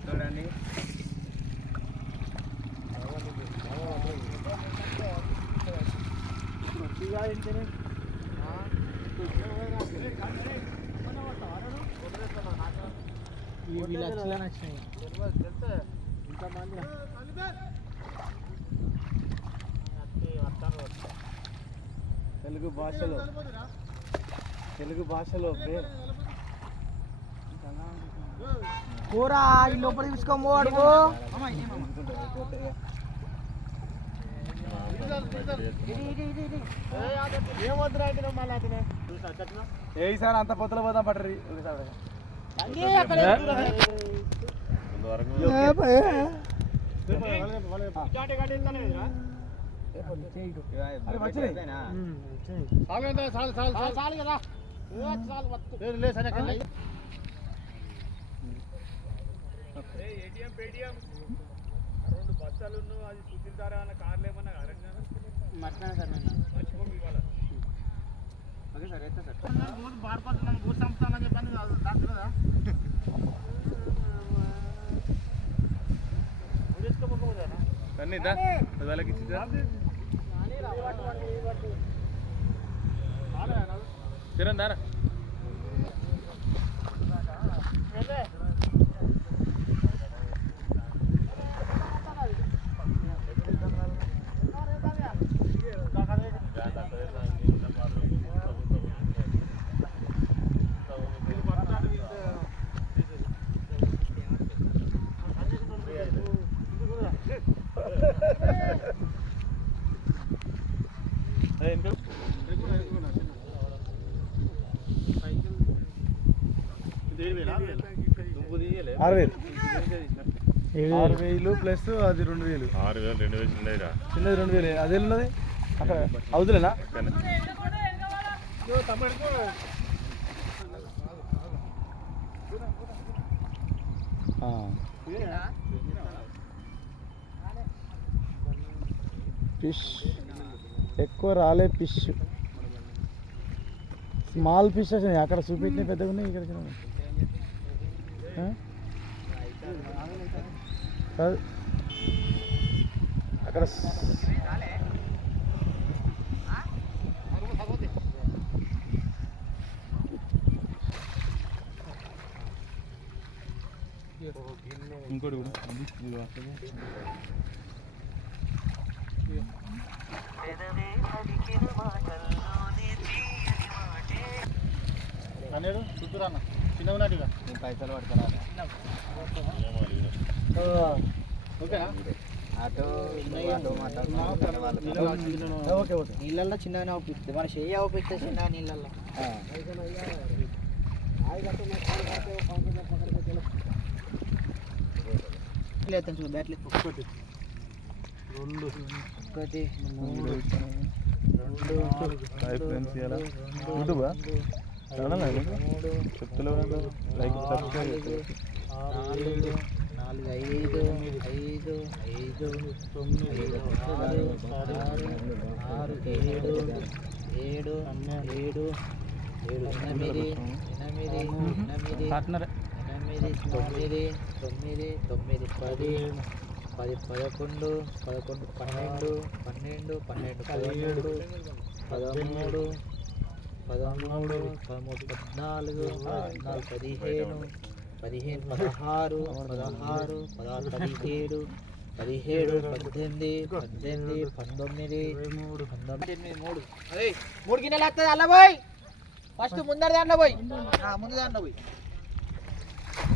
చూడండి ఇవి లక్షలు నచ్చినాయి తెలుగు భాషలో. తెలుగు భాషలో పేరు కూర ఈ లోపలికి తీసుకోమో అడుగు. ఏ ఈసారి అంత పొత్తులు పోదాం పట్టరి వచ్చినాయి. రెండు బస్తాలు అది సుచిల్దారా అన్న కార్లు ఏమన్నా మర్చిపోయినా సార్ నేను. ఓకే సార్ అయితే సార్. అన్నీ దా వాళ్ళకి ఇచ్చిద్దా కిరణ్ దారా. ఆరు వేలు. ఆరు వేలు ప్లస్ అది రెండు వేలు. ఆరు వేలు రెండు వేలు చిన్నదిరా చిన్నది రెండు వేలు. అదే ఉన్నది అక్కడ అవుతులేనా? ఫిష్. ఎక్కువ రాలే ఫిష్. స్మాల్ ఫిష్ వచ్చినాయి అక్కడ చూపించినాయి పెద్దగా ఉన్నాయి ఇక్కడ అక్కడ ఇంకోటి కూడా అనేది చుట్టూరన్న చిన్న ఉన్నట్టుగా పైసలు ఓకేనా? Okay okay. నీళ్ళల్లో చిన్నగానే అవుపిస్తుంది. మన చెయ్యి అవుపిస్తే చిన్న నీళ్ళల్లో. చూడు బ్యాట్లు రెండు. ఒకటి మూడు హాయ్ ఫ్రెండ్స్ ఇలా యూట్యూబా? ఛానల్ చెప్తలేవు లైక్ సబ్స్క్రైబ్ నాలుగు నాలుగు ఐదు ఐదు ఐదు తొమ్మిది ఆరు ఆరు ఆరు ఏడు ఏడు ఏడు ఏడు ఎనిమిది ఎనిమిది ఎనిమిది పార్ట్నర్ ఎనిమిది తొమ్మిది తొమ్మిది తొమ్మిది పది పది పదకొండు పదకొండు పన్నెండు పన్నెండు పన్నెండు పదిహేడు పదమూడు పదమూడు పదమూడు పద్నాలుగు పద్నాలుగు పదిహేను పదిహేను పదహారు పదహారు పదహారు పదిహేడు పదిహేడు పద్దెనిమిది పద్దెనిమిది పంతొమ్మిది మూడు పంతొమ్మిది ఎనిమిది మూడు. అదే మూడు గిన్నెలు వస్తుంది అలా పోయి ఫస్ట్ ముందర దాంట్లో పోయి. ముందు దాంట్లో పోయి.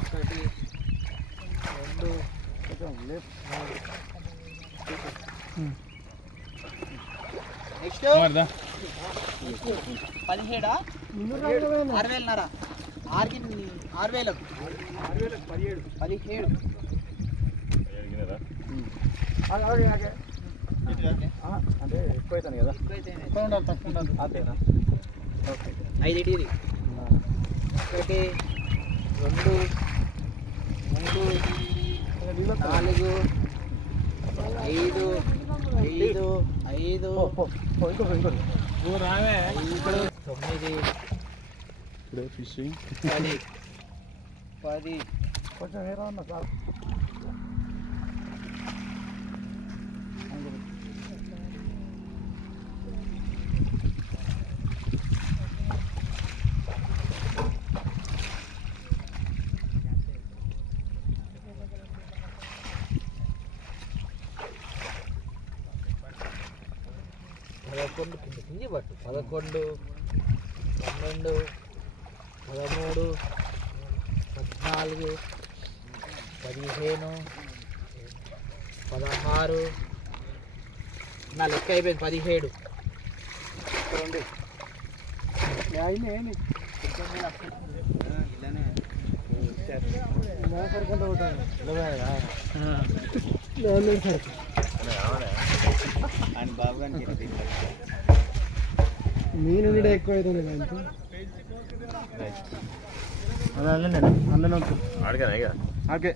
ఒకటి రెండు నెక్స్ట్ పదిహేడా? ఆరు వేలన్నర ఆరుకి ఆరు వేలకు పదిహేడు. అంటే ఎక్కువ అవుతాను కదా తక్కువ ఉండాలి తక్కువ ఉండాలి అంతేనా ఓకే. ఐదు ఒకటి రెండు మూడు నాలుగు ఐదు ఐదు ఐదు తొమ్మిది పది పది. కొంచెం వేరే ఉన్నా సార్ పదకొండు కింద కింది పట్టు. పదకొండు పన్నెండు పదమూడు పద్నాలుగు పదిహేను పదహారు. నా లెక్క అయిపోయింది పదిహేడు. మీను కూడా ఎక్కువ అవుతుంది అదే అందులో అడగనా ఇక? ఓకే